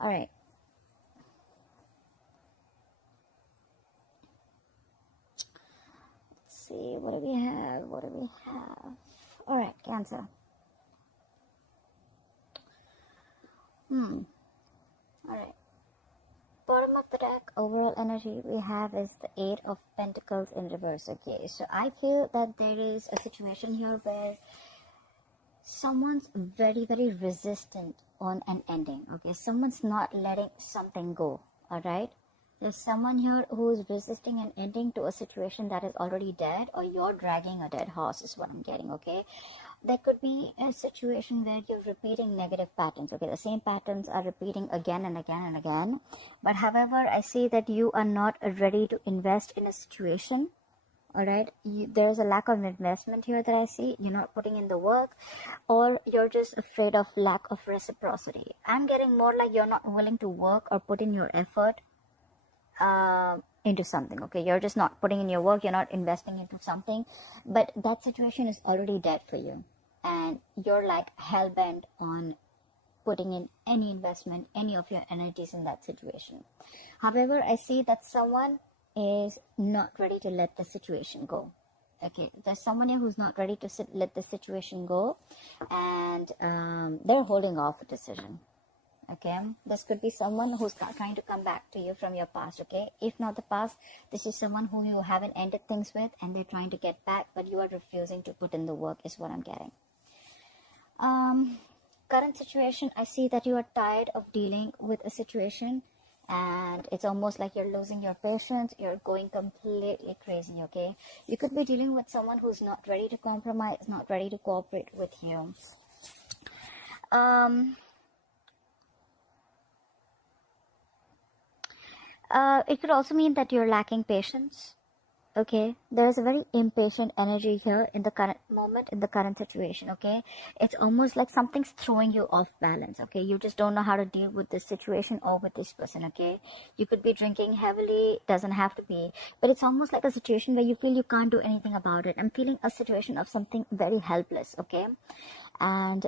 All right. Let's see. What do we have? What do we have? All right, Cancer. All right. Bottom of the deck, overall energy we have is the Eight of Pentacles in reverse. Okay, so I feel that there is a situation here where someone's very, very resistant on an ending. Okay, someone's not letting something go. All right, there's someone here who is resisting an ending to a situation that is already dead, or you're dragging a dead horse is what I'm getting. Okay, there could be a situation where you're repeating negative patterns. Okay, the same patterns are repeating again and again and again. But however, I see that you are not ready to invest in a situation. All right, there's a lack of investment here that I see. You're not putting in the work, or you're just afraid of lack of reciprocity. I'm getting more like you're not willing to work or put in your effort into something. Okay, you're just not putting in your work, you're not investing into something, but that situation is already dead for you, and you're like hell-bent on putting in any investment, any of your energies in that situation. However, I see that someone is not ready to let the situation go. Okay, there's someone here who's not ready to let the situation go, and they're holding off a decision. Okay, this could be someone who's trying to come back to you from your past. Okay, if not the past, this is someone who you haven't ended things with, and they're trying to get back, but you are refusing to put in the work is what I'm getting. Current situation, I see that you are tired of dealing with a situation, and it's almost like you're losing your patience, you're going completely crazy. Okay, you could be dealing with someone who's not ready to compromise, not ready to cooperate with you. It could also mean that you're lacking patience. Okay, there's a very impatient energy here in the current moment, in the current situation. Okay, it's almost like something's throwing you off balance. Okay, you just don't know how to deal with this situation or with this person. Okay, you could be drinking heavily, doesn't have to be, but it's almost like a situation where you feel you can't do anything about it. I'm feeling a situation of something very helpless. Okay, and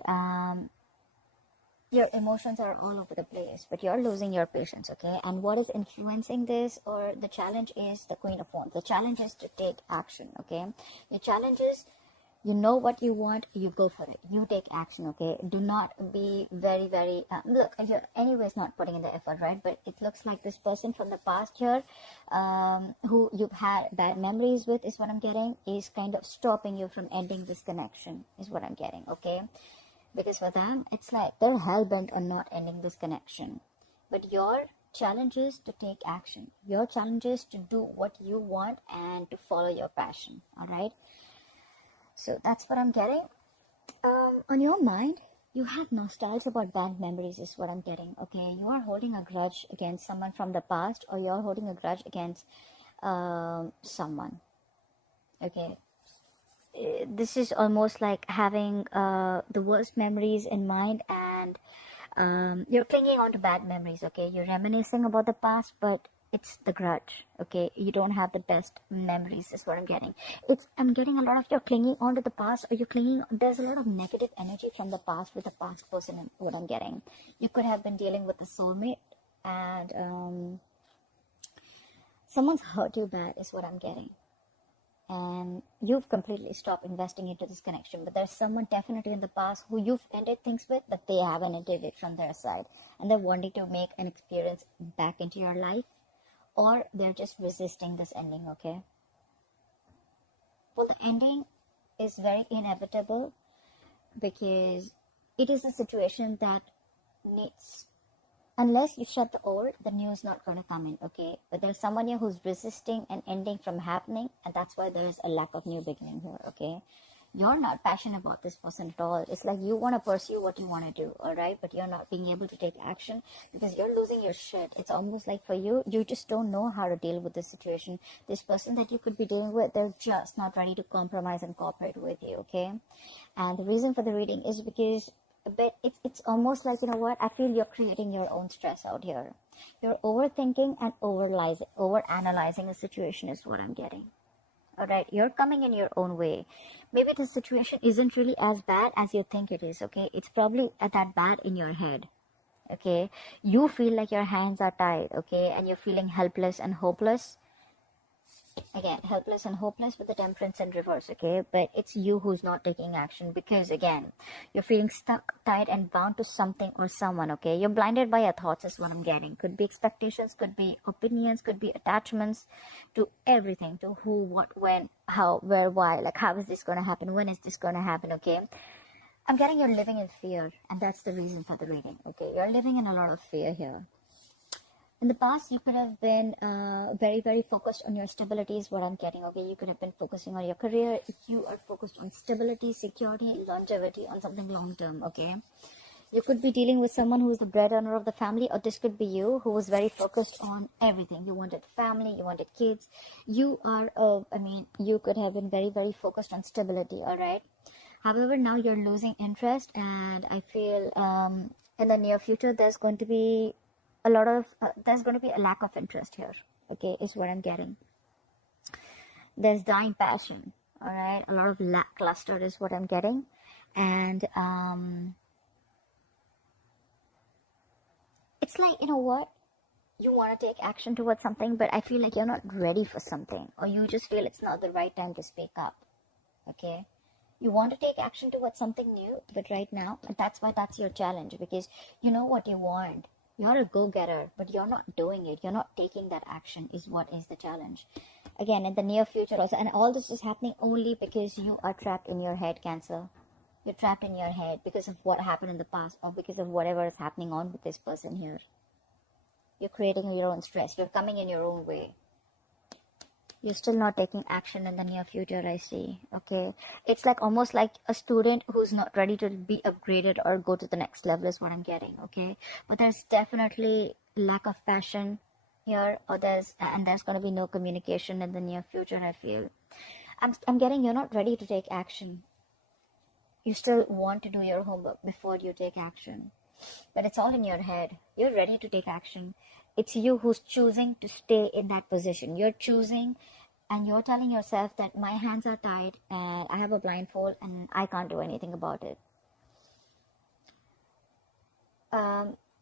your emotions are all over the place, but you're losing your patience. Okay, and what is influencing this, or the challenge, is the Queen of Wands. The challenge is to take action. Okay, your challenge is, you know what you want, you go for it, you take action. Okay, do not be very, very look, you're anyways not putting in the effort, right? But it looks like this person from the past here, who you've had bad memories with, is what I'm getting, is kind of stopping you from ending this connection is what I'm getting. Okay, because for them, it's like they're hell-bent on not ending this connection. But your challenge is to take action. Your challenge is to do what you want and to follow your passion. All right? So that's what I'm getting. On your mind, you have nostalgia about bad memories is what I'm getting. Okay? You are holding a grudge against someone from the past, or you're holding a grudge against someone. Okay? This is almost like having the worst memories in mind, and you're clinging on to bad memories. Okay, you're reminiscing about the past, but it's the grudge. Okay, you don't have the best memories is what I'm getting. I'm getting a lot of you're clinging on to the past, or you're clinging, there's a lot of negative energy from the past with the past person, what I'm getting. You could have been dealing with a soulmate, and someone's hurt you bad is what I'm getting, and you've completely stopped investing into this connection. But there's someone definitely in the past who you've ended things with, but they haven't ended it from their side, and they're wanting to make an experience back into your life, or they're just resisting this ending. Okay, well, the ending is very inevitable, because it is a situation that needs, unless you shut the door, the new is not going to come in. Okay, but there's someone here who's resisting an ending from happening, and that's why there is a lack of new beginning here. Okay, you're not passionate about this person at all. It's like you want to pursue what you want to do, all right, but you're not being able to take action because you're losing your shit. It's almost like for you, you just don't know how to deal with this situation. This person that you could be dealing with, they're just not ready to compromise and cooperate with you. Okay, and the reason for the reading is because but it's almost like, you know what, I feel you're creating your own stress out here. You're overthinking and over analyzing a situation is what I'm getting. All right, you're coming in your own way. Maybe the situation isn't really as bad as you think it is. Okay, it's probably at that bad in your head. okay? You feel like your hands are tied, okay? And you're feeling helpless and hopeless. Again, helpless and hopeless with the temperance in reverse, okay? But it's you who's not taking action because, again, you're feeling stuck, tied, and bound to something or someone, okay? You're blinded by your thoughts is what I'm getting. Could be expectations, could be opinions, could be attachments to everything, to who, what, when, how, where, why. Like, how is this going to happen? When is this going to happen, okay? I'm getting you're living in fear, and that's the reason for the reading, okay? You're living in a lot of fear here. In the past, you could have been very, very focused on your stability is what I'm getting, okay? You could have been focusing on your career. If you are focused on stability, security, longevity, on something long-term, okay? You could be dealing with someone who is the breadwinner of the family, or this could be you who was very focused on everything. You wanted family, you wanted kids. You are, you could have been very, very focused on stability, all right? However, now you're losing interest, and I feel in the near future, there's going to be a lack of interest here, okay, is what I'm getting. There's dying passion, all right, a lot of lackluster is what I'm getting. And it's like, you know what, you want to take action towards something, but I feel like you're not ready for something, or you just feel it's not the right time to speak up, okay? You want to take action towards something new, but right now, that's why that's your challenge, because you know what you want. You're a go-getter, but you're not doing it. You're not taking that action is what is the challenge. Again, in the near future also, and all this is happening only because you are trapped in your head, Cancer. You're trapped in your head because of what happened in the past, or because of whatever is happening on with this person here. You're creating your own stress. You're coming in your own way. You're still not taking action in the near future, I see, okay? It's like almost like a student who's not ready to be upgraded or go to the next level is what I'm getting, okay? But there's definitely lack of passion here, or there's going to be no communication in the near future, I feel. I'm getting you're not ready to take action. You still want to do your homework before you take action. But it's all in your head. You're ready to take action. It's you who's choosing to stay in that position. You're choosing, and you're telling yourself that my hands are tied and I have a blindfold and I can't do anything about it.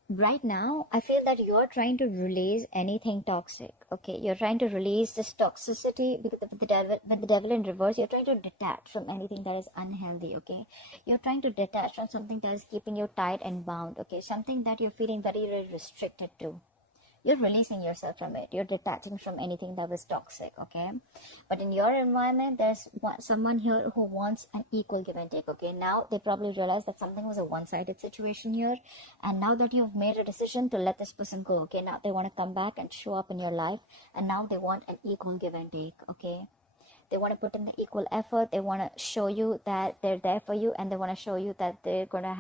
Right now, I feel that you're trying to release anything toxic, okay? You're trying to release this toxicity because with the devil in reverse, you're trying to detach from anything that is unhealthy, okay? You're trying to detach from something that is keeping you tied and bound, okay? Something that you're feeling very, very restricted to. You're releasing yourself from it. You're detaching from anything that was toxic, okay? But in your environment, there's someone here who wants an equal give and take, okay? Now they probably realize that something was a one-sided situation here, and now that you've made a decision to let this person go, okay, now they want to come back and show up in your life, and now they want an equal give and take, okay? They want to put in the equal effort. They want to show you that they're there for you, and they want to show you that there's going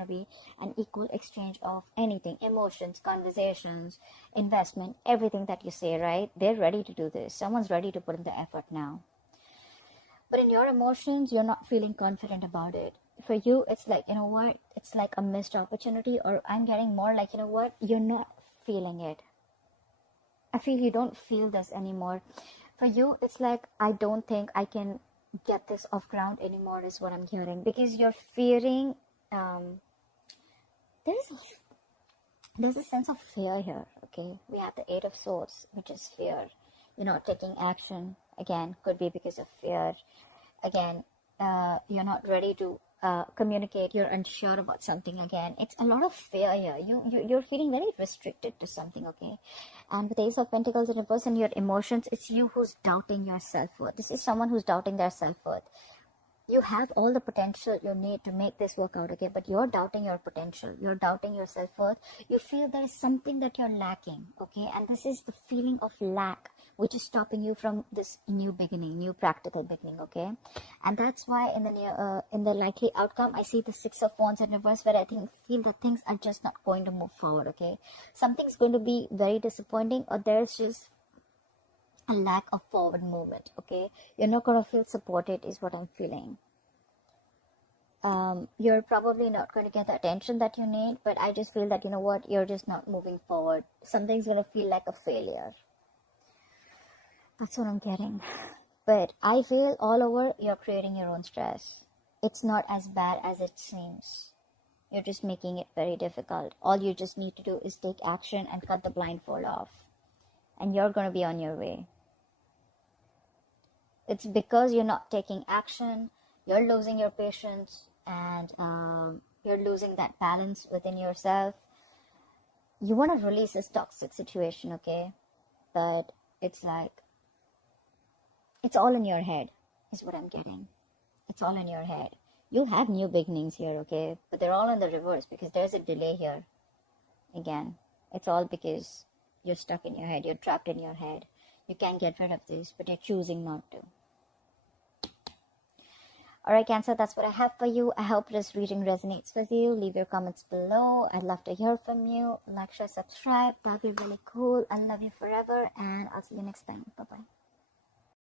to be an equal exchange of anything, emotions, conversations, investment, everything that you say, right? They're ready to do this. Someone's ready to put in the effort now. But in your emotions, you're not feeling confident about it. For you, it's like, you know what? It's like a missed opportunity, or I'm getting more like, you know what? You're not feeling it. I feel you don't feel this anymore. For you, it's like, I don't think I can get this off ground anymore is what I'm hearing. Because you're fearing, there's a sense of fear here, okay? We have the Eight of Swords, which is fear. You're not taking action. Again, could be because of fear. Again, you're not ready to communicate. You're unsure about something. Again, it's a lot of fear here. You're feeling very restricted to something, okay? And with Ace of Pentacles in reverse and your emotions, it's you who's doubting your self-worth. This is someone who's doubting their self-worth. You have all the potential you need to make this work out, okay? But you're doubting your potential. You're doubting your self-worth. You feel there is something that you're lacking, okay? And this is the feeling of lack, which is stopping you from this new beginning, new practical beginning, okay? And that's why in the likely outcome, I see the Six of Wands in reverse, where I feel that things are just not going to move forward, okay? Something's going to be very disappointing, or there's just a lack of forward movement, okay? You're not going to feel supported is what I'm feeling. You're probably not going to get the attention that you need, but I just feel that, you know what, you're just not moving forward. Something's going to feel like a failure. That's what I'm getting. But I feel all over you're creating your own stress. It's not as bad as it seems. You're just making it very difficult. All you just need to do is take action and cut the blindfold off. And you're going to be on your way. It's because you're not taking action, you're losing your patience, and you're losing that balance within yourself. You want to release this toxic situation, okay? But it's like, it's all in your head, is what I'm getting. It's all in your head. You'll have new beginnings here, okay? But they're all in the reverse because there's a delay here. Again, it's all because you're stuck in your head. You're trapped in your head. You can't get rid of this, but you're choosing not to. Alright, Cancer, that's what I have for you. I hope this reading resonates with you. Leave your comments below. I'd love to hear from you. Like, share, subscribe. That'd be really cool. I love you forever, and I'll see you next time. Bye-bye.